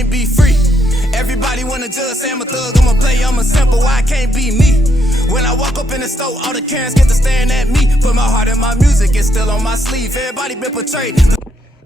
can't be free. Everybody wanna judge, say I'm a thug, I'm a player, I'm a simple, why I can't be me? When I walk up in the store, all the Karens get to staring at me. Put my heart in my music, it's still on my sleeve. Everybody been portrayed.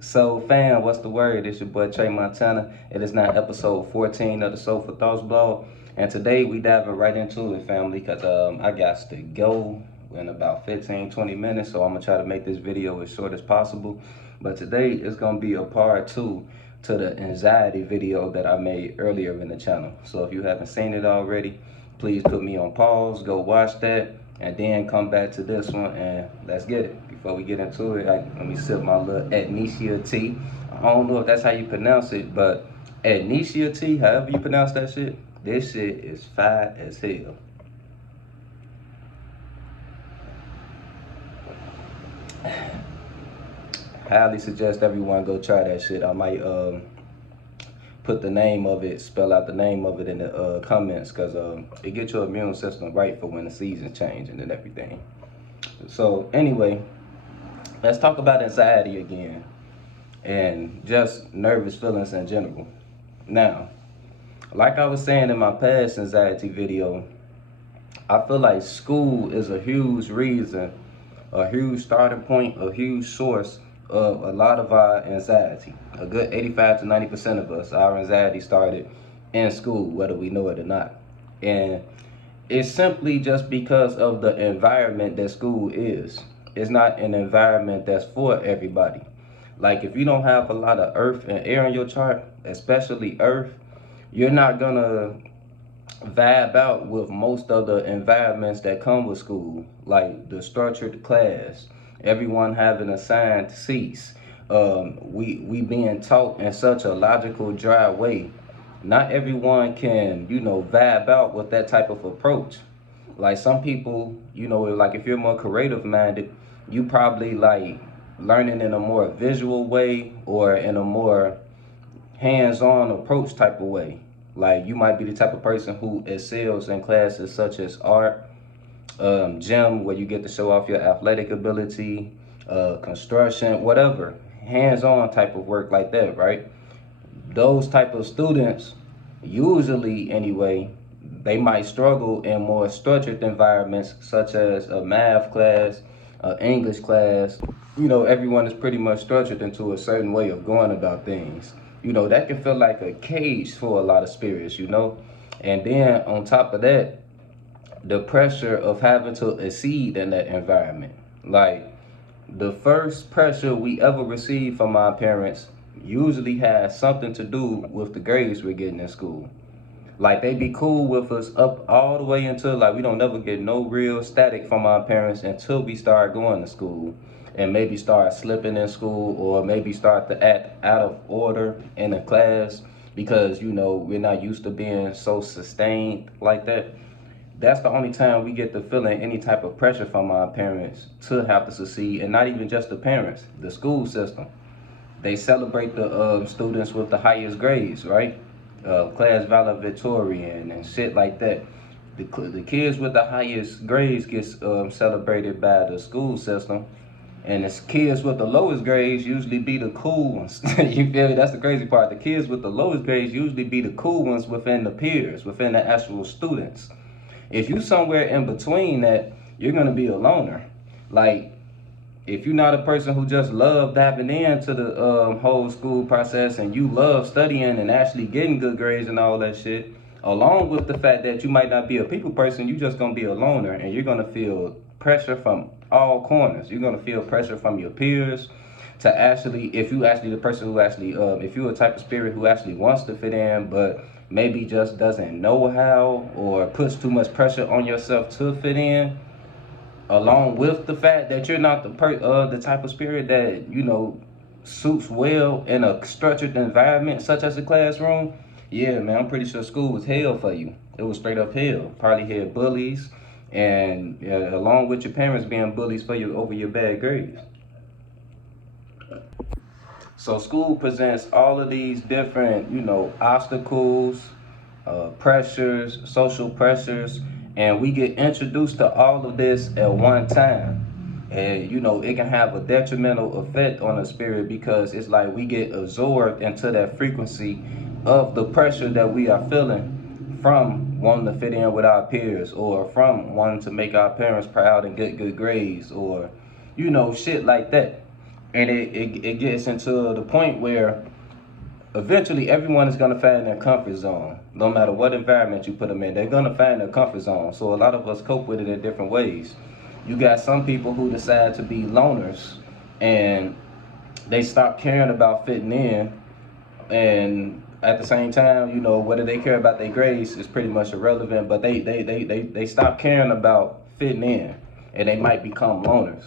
So fam, what's the word? It's your boy Trey Montana. It is now episode 14 of the Soulful Thoughts blog. And today we diving right into it, family, because I got to go in about 15-20 minutes. So I'm gonna try to make this video as short as possible. But today is gonna be a part 2 to the anxiety video that I made earlier in the channel. So if you haven't seen it already, please put me on pause, go watch that, and then come back to this one and let's get it. Before we get into it, let me sip my little Agnesia tea. I don't know if that's how you pronounce it, but Agnesia tea, however you pronounce that shit, this shit is fire as hell. Highly suggest everyone go try that shit. I might put the name of it, spell out the name of it in the comments, because it gets your immune system right for when the seasons change and everything. So anyway, let's talk about anxiety again and just nervous feelings in general. Now, like I was saying in my past anxiety video, I feel like school is a huge reason, a huge starting point, a huge source of a lot of our anxiety. A good 85 to 90% of us, our anxiety started in school, whether we know it or not. And it's simply just because of the environment that school is. It's not an environment that's for everybody. Like if you don't have a lot of earth and air in your chart, especially earth, you're not gonna vibe out with most of the environments that come with school, like the structured class, everyone having assigned seats, we being taught in such a logical, dry way. Not everyone can, vibe out with that type of approach. Like some people, like if you're more creative minded, you probably like learning in a more visual way or in a more hands-on approach type of way. Like you might be the type of person who excels in classes such as art, gym, where you get to show off your athletic ability, construction, whatever, hands-on type of work like that, right? Those type of students, usually anyway, they might struggle in more structured environments such as a math class, English class. Everyone is pretty much structured into a certain way of going about things. That can feel like a cage for a lot of spirits, And then on top of that, the pressure of having to exceed in that environment. Like the first pressure we ever receive from our parents usually has something to do with the grades we're getting in school. Like they be cool with us up all the way until like we don't never get no real static from our parents until we start going to school and maybe start slipping in school or maybe start to act out of order in a class because we're not used to being so sustained like that. That's the only time we get to feeling any type of pressure from our parents to have to succeed, and not even just the parents, the school system. They celebrate the students with the highest grades, right? Class valedictorian and shit like that. The kids with the highest grades get celebrated by the school system, and the kids with the lowest grades usually be the cool ones. You feel me? That's the crazy part. The kids with the lowest grades usually be the cool ones within the peers, within the actual students. If you somewhere in between that, you're gonna be a loner. Like, if you're not a person who just love diving into the whole school process and you love studying and actually getting good grades and all that shit, along with the fact that you might not be a people person, you just gonna be a loner and you're gonna feel pressure from all corners. You're gonna feel pressure from your peers to actually, if you actually the person who actually, if you're a type of spirit who actually wants to fit in, but maybe just doesn't know how or puts too much pressure on yourself to fit in, along with the fact that you're not the type of spirit that suits well in a structured environment such as a classroom. Yeah, man, I'm pretty sure school was hell for you. It was straight up hell. Probably had bullies, and along with your parents being bullies for you over your bad grades. So school presents all of these different, obstacles, pressures, social pressures, and we get introduced to all of this at one time. And, it can have a detrimental effect on the spirit because it's like we get absorbed into that frequency of the pressure that we are feeling from wanting to fit in with our peers, or from wanting to make our parents proud and get good grades, or shit like that. And it gets into the point where eventually everyone is going to find their comfort zone. No matter what environment you put them in, they're going to find their comfort zone. So a lot of us cope with it in different ways. You got some people who decide to be loners, and they stop caring about fitting in, and at the same time, whether they care about their grades is pretty much irrelevant, but they stop caring about fitting in, and they might become loners.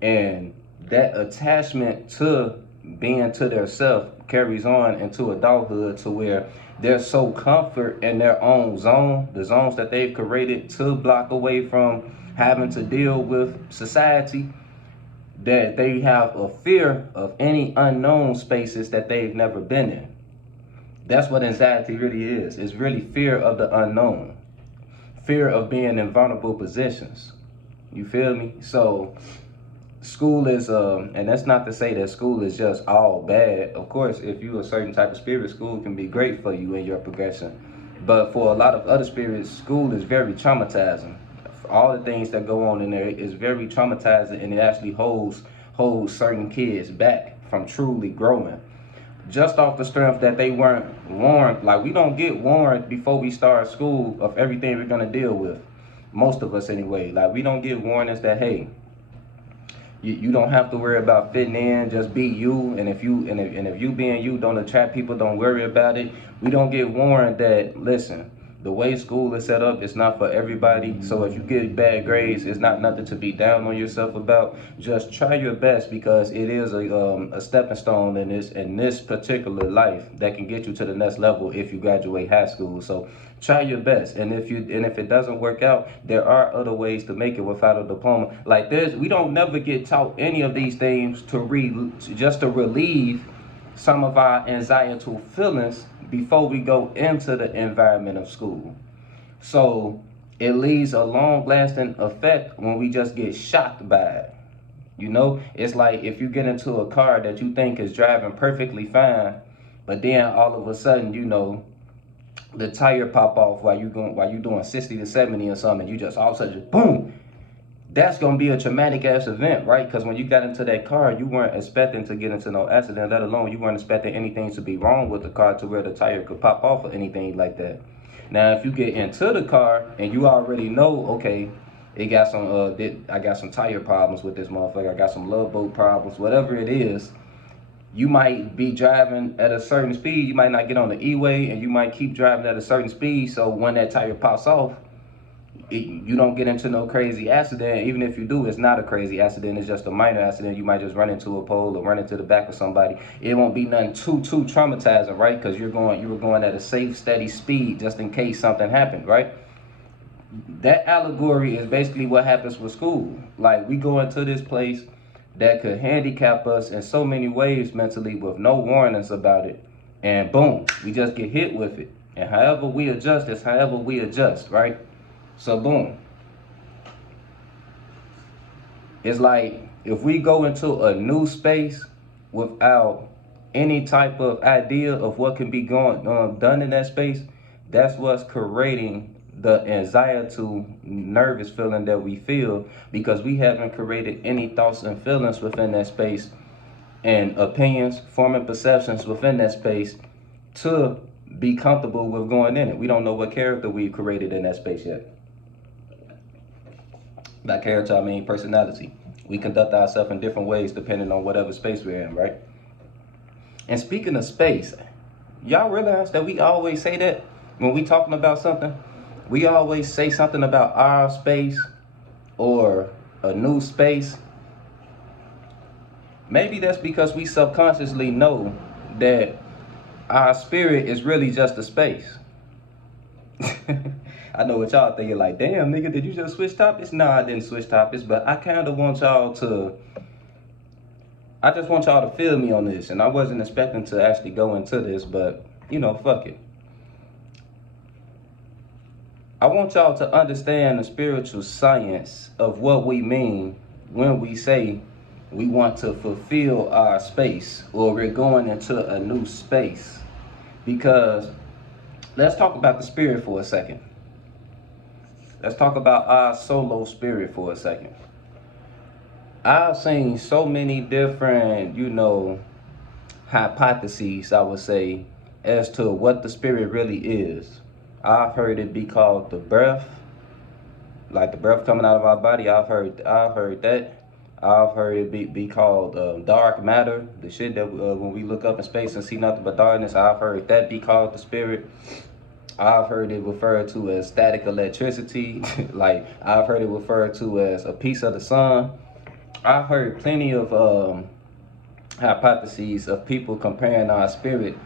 And that attachment to being to their self carries on into adulthood, to where they're so comfort in their own zone, the zones that they've created to block away from having to deal with society, that they have a fear of any unknown spaces that they've never been in. That's what anxiety really is. It's really fear of the unknown, fear of being in vulnerable positions. You feel me? So school is, and that's not to say that school is just all bad. Of course, if you're a certain type of spirit, school can be great for you in your progression. But for a lot of other spirits, school is very traumatizing. All the things that go on in there is very traumatizing, and it actually holds certain kids back from truly growing. Just off the strength that they weren't warned. Like, we don't get warned before we start school of everything we're gonna deal with. Most of us anyway. Like, we don't get warnings that, hey, you don't have to worry about fitting in, just be you. And if you being you don't attract people, don't worry about it. We don't get warned that, listen, the way school is set up, it's not for everybody. So if you get bad grades, it's not nothing to be down on yourself about. Just try your best, because it is a stepping stone in this particular life that can get you to the next level if you graduate high school. So try your best. And if it doesn't work out, there are other ways to make it without a diploma. Like, we don't never get taught any of these things just to relieve some of our anxietal feelings before we go into the environment of school. So it leaves a long-lasting effect when we just get shocked by it. It's like if you get into a car that you think is driving perfectly fine, but then all of a sudden, the tire pop off while you doing 60 to 70 or something, you just all of a sudden, boom. That's going to be a traumatic ass event, right? Because when you got into that car, you weren't expecting to get into no accident, let alone you weren't expecting anything to be wrong with the car to where the tire could pop off or anything like that. Now, if you get into the car and you already know, okay, it got some, I got some tire problems with this motherfucker, I got some love boat problems, whatever it is, you might be driving at a certain speed. You might not get on the E-way, and you might keep driving at a certain speed. So when that tire pops off, you don't get into no crazy accident. Even if you do, it's not a crazy accident. It's just a minor accident. You might just run into a pole or run into the back of somebody. It won't be nothing too traumatizing, right? Because you were going at a safe, steady speed just in case something happened, right? That allegory is basically what happens with school. Like, we go into this place that could handicap us in so many ways mentally with no warnings about it. And boom, we just get hit with it. And however we adjust is however we adjust, right? So boom. It's like if we go into a new space without any type of idea of what can be done in that space, that's what's creating the anxiety, nervous feeling that we feel, because we haven't created any thoughts and feelings within that space, and opinions, forming perceptions within that space to be comfortable with going in it. We don't know what character we've created in that space yet. By character, I mean personality. We conduct ourselves in different ways depending on whatever space we're in, right? And speaking of space, y'all realize that we always say that when we talking about something? We always say something about our space or a new space. Maybe that's because we subconsciously know that our spirit is really just a space. I know what y'all thinking, like, damn, nigga, did you just switch topics? No, I didn't switch topics, but I kind of want y'all to, I just want y'all to feel me on this. And I wasn't expecting to actually go into this, but, fuck it. I want y'all to understand the spiritual science of what we mean when we say we want to fulfill our space, or we're going into a new space. Because let's talk about the spirit for a second. Let's talk about our solo spirit for a second. I've seen so many different, hypotheses, I would say, as to what the spirit really is. I've heard it be called the breath, like the breath coming out of our body. I've heard that. I've heard it be called dark matter, the shit that when we look up in space and see nothing but darkness. I've heard that be called the spirit. I've heard it referred to as static electricity. Like, I've heard it referred to as a piece of the sun. I've heard plenty of hypotheses of people comparing our spirit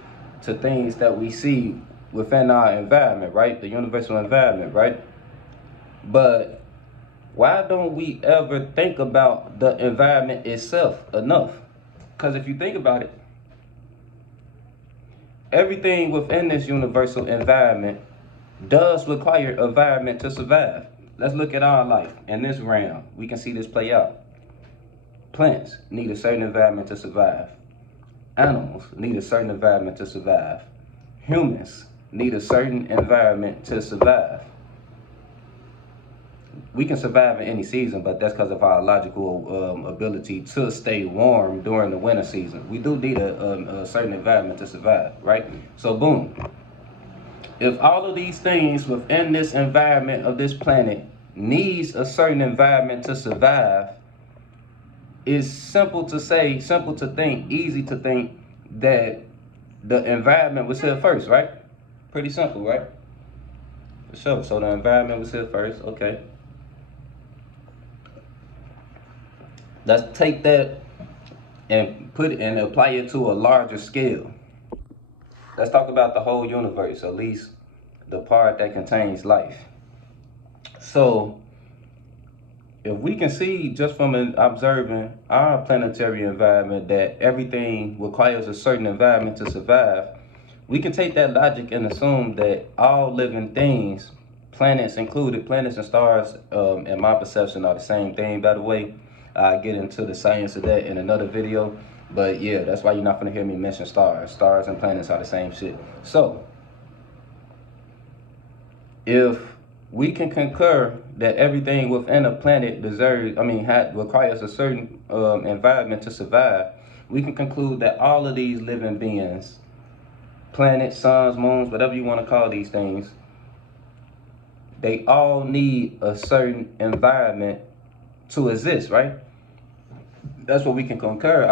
to things that we see within our environment, right? The universal environment, right? But why don't we ever think about the environment itself enough? Because if you think about it, everything within this universal environment does require environment to survive. Let's look at our life in this realm. We can see this play out. Plants need a certain environment to survive. Animals need a certain environment to survive. Humans need a certain environment to survive. We can survive in any season, but that's because of our logical ability to stay warm during the winter season. We do need a certain environment to survive, right? So boom. If all of these things within this environment of this planet needs a certain environment to survive, it's simple to say, simple to think, easy to think that the environment was here first, right? Pretty simple, right? For sure. So the environment was here first, okay. Let's take that and put it and apply it to a larger scale. Let's talk about the whole universe, at least the part that contains life. So, if we can see just from observing our planetary environment that everything requires a certain environment to survive, we can take that logic and assume that all living things, planets included, planets and stars, in my perception, are the same thing, by the way. I'll get into the science of that in another video. But yeah, that's why you're not gonna hear me mention stars. Stars and planets are the same shit. So, if we can concur that everything within a planet requires a certain environment to survive, we can conclude that all of these living beings, planets, suns, moons, whatever you want to call these things, they all need a certain environment to exist, right? That's what we can concur.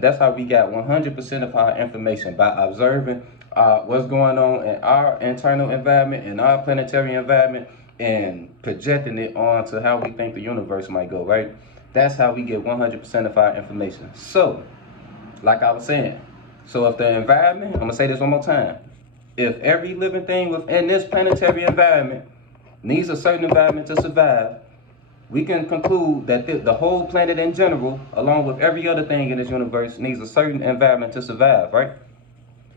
That's how we got 100% of our information, by observing what's going on in our internal environment, in our planetary environment, and projecting it onto how we think the universe might go, right? That's how we get 100% of our information. So, like I was saying, so if the environment, I'm gonna say this one more time, if every living thing within this planetary environment needs a certain environment to survive, we can conclude that the whole planet in general, along with every other thing in this universe, needs a certain environment to survive, right?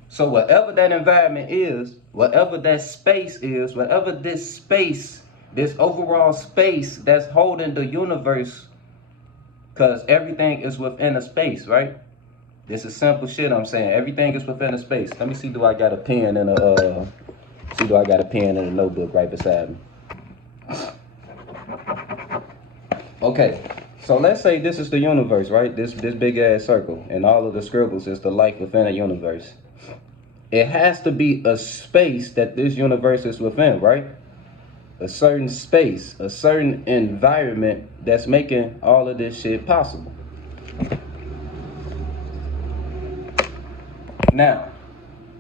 So whatever that environment is, whatever that space is, whatever this space, this overall space that's holding the universe, because everything is within a space, right? This is simple shit I'm saying. Everything is within a space. Let me see, do I got a pen and a notebook right beside me? Okay, so let's say this is the universe, right? This big ass circle, and all of the scribbles is the life within a universe. It has to be a space that this universe is within, right? A certain space, a certain environment that's making all of this shit possible. Now,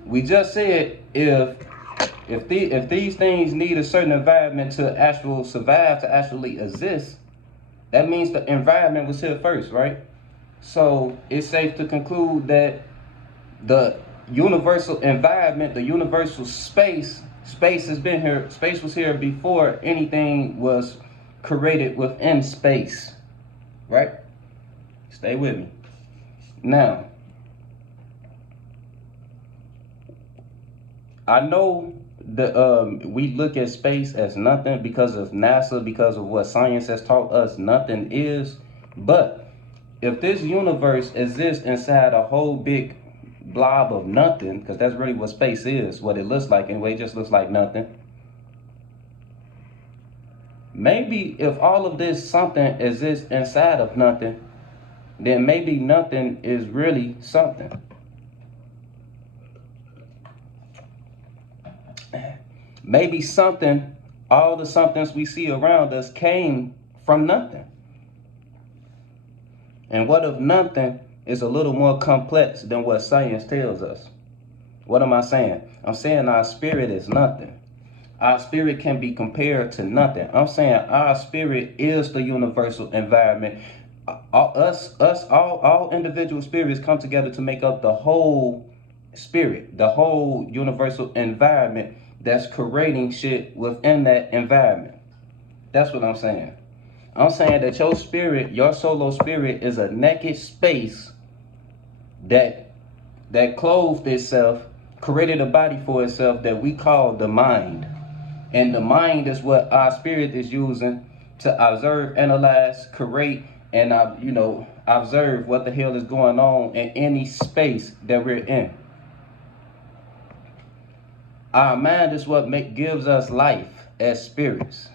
we just said if these things need a certain environment to actually survive, to actually exist, that means the environment was here first, right? So it's safe to conclude that the universal environment, the universal space has been here. Space was here before anything was created within space, right? Stay with me. Now, I know that we look at space as nothing because of NASA, because of what science has taught us nothing is. But if this universe exists inside a whole big blob of nothing, because that's really what space is, what it looks like anyway. It just looks like nothing. Maybe if all of this something exists inside of nothing, then maybe nothing is really something. Maybe something, all the somethings we see around us came from nothing. And what if nothing is a little more complex than what science tells us? What am I saying? I'm saying our spirit is nothing. Our spirit can be compared to nothing. I'm saying our spirit is the universal environment. All individual spirits come together to make up the whole spirit, the whole universal environment that's creating shit within that environment. That's what I'm saying. I'm saying that your spirit, your solo spirit, is a naked space that clothed itself, created a body for itself that we call the mind. And the mind is what our spirit is using to observe, analyze, create, and observe what the hell is going on in any space that we're in. Our mind is what gives us life as spirits.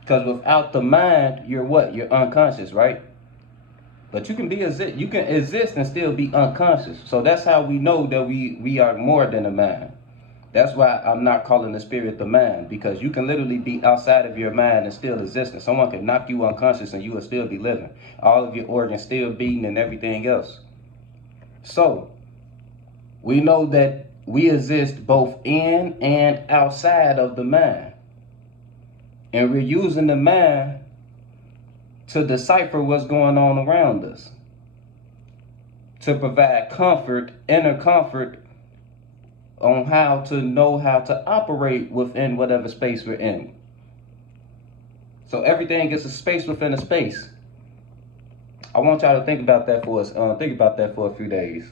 Because without the mind, you're what? You're unconscious, right? But you can exist and still be unconscious. So that's how we know that we are more than a mind. That's why I'm not calling the spirit the mind, because you can literally be outside of your mind and still existing. Someone can knock you unconscious and you will still be living. All of your organs still beating and everything else. So we know that we exist both in and outside of the mind. And we're using the mind to decipher what's going on around us, to provide comfort, inner comfort, on how to know how to operate within whatever space we're in. So everything is a space within a space. I want y'all to think about that for a few days.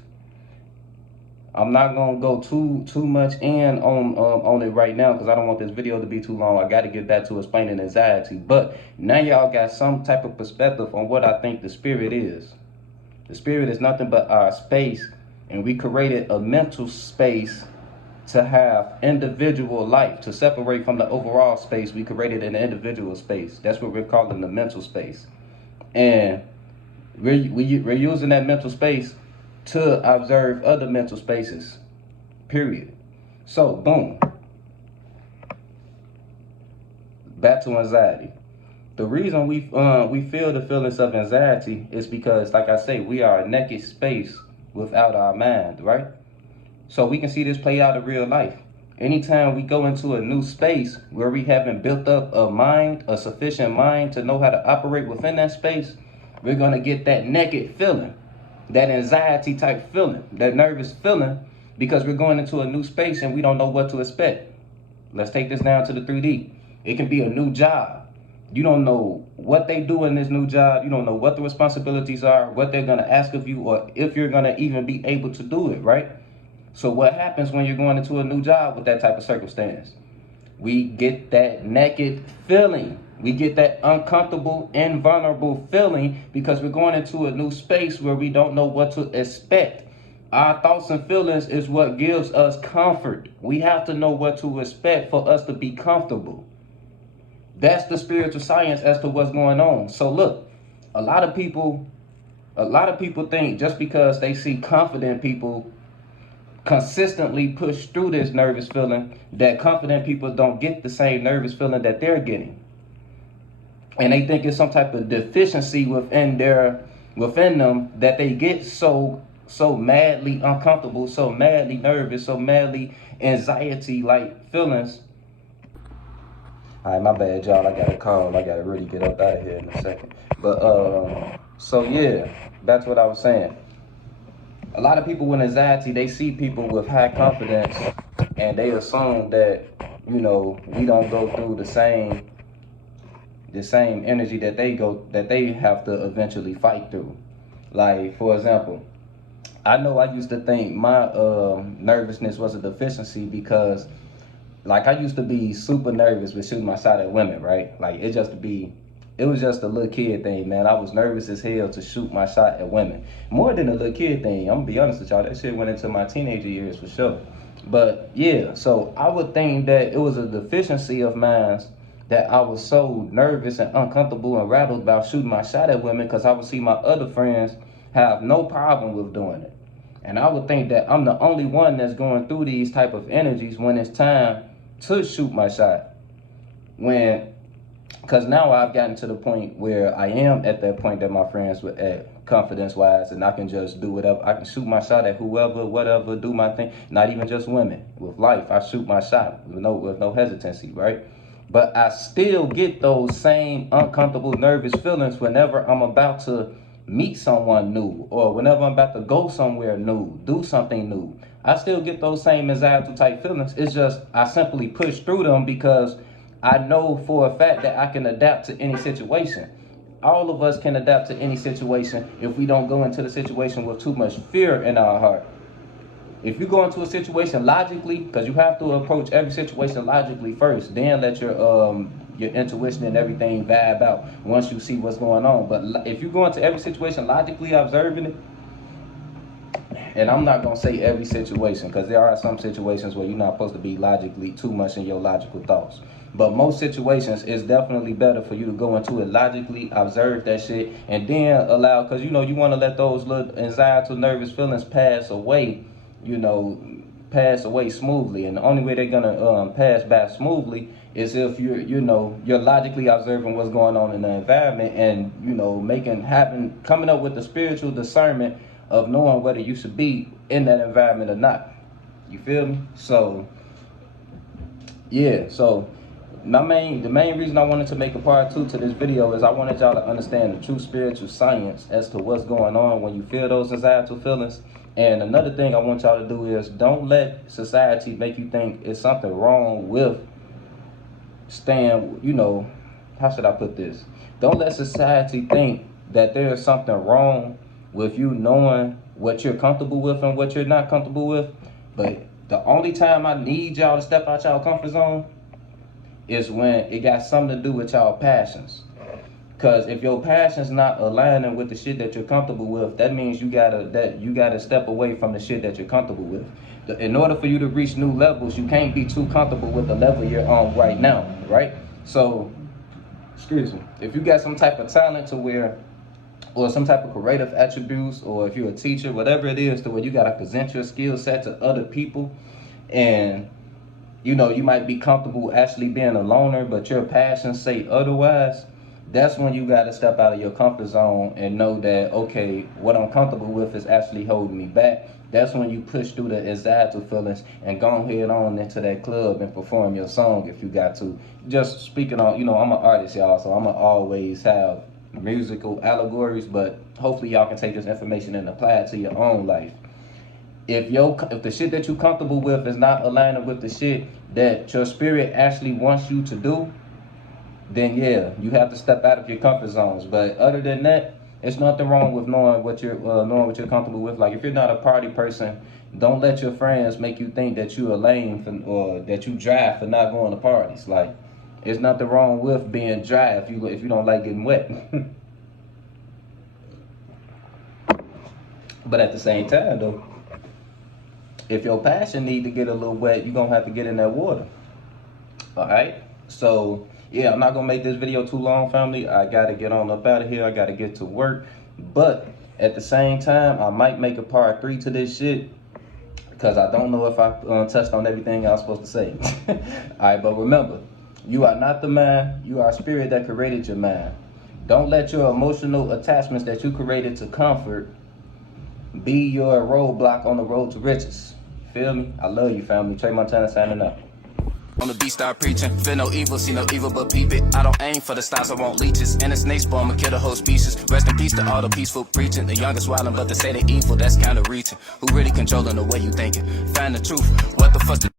I'm not gonna go too much in on it right now because I don't want this video to be too long. I got to get back to explaining anxiety. But now y'all got some type of perspective on what I think the spirit is. The spirit is nothing but our space, and we created a mental space to have individual life, to separate from the overall space. We created an individual space. That's what we're calling the mental space. And we're using that mental space to observe other mental spaces, period. So, boom. Back to anxiety. The reason we feel the feelings of anxiety is because, like I say, we are a naked space without our mind, right? So we can see this play out in real life. Anytime we go into a new space where we haven't built up a mind, a sufficient mind to know how to operate within that space, we're going to get that naked feeling, that anxiety type feeling, that nervous feeling, because we're going into a new space and we don't know what to expect. Let's take this down to the 3D. It can be a new job. You don't know what they do in this new job. You don't know what the responsibilities are, what they're going to ask of you, or if you're going to even be able to do it, right? So what happens when you're going into a new job with that type of circumstance? We get that naked feeling. We get that uncomfortable, invulnerable feeling because we're going into a new space where we don't know what to expect. Our thoughts and feelings is what gives us comfort. We have to know what to expect for us to be comfortable. That's the spiritual science as to what's going on. So look, a lot of people think just because they see confident people consistently push through this nervous feeling, that confident people don't get the same nervous feeling that they're getting. And they think it's some type of deficiency within them that they get so madly uncomfortable, so madly nervous, so madly anxiety-like feelings. All right, my bad, y'all. I got a call. I got to really get up out of here in a second. But, so yeah, that's what I was saying. A lot of people with anxiety, they see people with high confidence and they assume that, we don't go through the same energy that they have to eventually fight through. Like, for example, I know I used to think my nervousness was a deficiency because, like, I used to be super nervous with shooting my shot at women, right? Like, it just be It was just a little kid thing, man. I was nervous as hell to shoot my shot at women. More than a little kid thing. I'm gonna be honest with y'all. That shit went into my teenager years for sure. But yeah, so I would think that it was a deficiency of mine that I was so nervous and uncomfortable and rattled about shooting my shot at women, because I would see my other friends have no problem with doing it. And I would think that I'm the only one that's going through these type of energies when it's time to shoot my shot. Because now I've gotten to the point where I am at that point that my friends were at, confidence-wise, and I can just do whatever. I can shoot my shot at whoever, whatever, do my thing. Not even just women. With life, I shoot my shot with no hesitancy, right? But I still get those same uncomfortable, nervous feelings whenever I'm about to meet someone new, or whenever I'm about to go somewhere new, do something new. I still get those same anxiety type feelings. It's just I simply push through them because I know for a fact that I can adapt to any situation. All of us can adapt to any situation if we don't go into the situation with too much fear in our heart. If you go into a situation logically, because you have to approach every situation logically first, then let your intuition and everything vibe out once you see what's going on. But if you go into every situation logically observing it, and I'm not going to say every situation, because there are some situations where you're not supposed to be logically too much in your logical thoughts. But most situations, it's definitely better for you to go into it logically, observe that shit, and then allow, because you want to let those little anxiety, nervous feelings pass away, pass away smoothly. And the only way they're going to pass by smoothly is if you're logically observing what's going on in the environment, and, coming up with the spiritual discernment of knowing whether you should be in that environment or not. You feel me? So, yeah, so the main reason I wanted to make a part 2 to this video is I wanted y'all to understand the true spiritual science as to what's going on when you feel those anxiety feelings. And another thing I want y'all to do is don't let society make you think it's something wrong with staying, how should I put this? Don't let society think that there is something wrong with you knowing what you're comfortable with and what you're not comfortable with. But the only time I need y'all to step out y'all comfort zone is when it got something to do with y'all passions. Because if your passion's not aligning with the shit that you're comfortable with, that means you gotta step away from the shit that you're comfortable with. In order for you to reach new levels, you can't be too comfortable with the level you're on right now, right? So, excuse me, if you got some type of talent to where, or some type of creative attributes, or if you're a teacher, whatever it is, to where you gotta present your skill set to other people, and you might be comfortable actually being a loner, but your passions say otherwise, that's when you gotta step out of your comfort zone and know that, okay, what I'm comfortable with is actually holding me back. That's when you push through the anxiety feelings and go ahead on into that club and perform your song if you got to. Just speaking on, I'm an artist, y'all, so I'ma always have musical allegories, but hopefully y'all can take this information and apply it to your own life. If the shit that you're comfortable with is not aligning with the shit that your spirit actually wants you to do, then yeah, you have to step out of your comfort zones. But other than that, it's nothing wrong with knowing what you're comfortable with. Like if you're not a party person, don't let your friends make you think that you're a lame or that you dry for not going to parties. Like, there's nothing wrong with being dry if you don't like getting wet. But at the same time though, if your passion need to get a little wet, you're gonna have to get in that water. Alright? So yeah, I'm not gonna make this video too long, family. I gotta get on up out of here. I gotta get to work. But at the same time, I might make a part 3 to this shit, because I don't know if I touched on everything I was supposed to say. Alright, but remember, you are not the mind, you are a spirit that created your mind. Don't let your emotional attachments that you created to comfort be your roadblock on the road to riches. Feel me? I love you, family. Trey Montana signing up. On the beat, start preaching. Feel no evil, see no evil but peep it. I don't aim for the stars, I want leeches. And it's snakes, but I'ma kill the whole species. Rest in peace to all the peaceful preaching. The youngest wildin', but they say they evil, that's kinda reaching. Who really controlling the way you thinking? Find the truth, what the fuck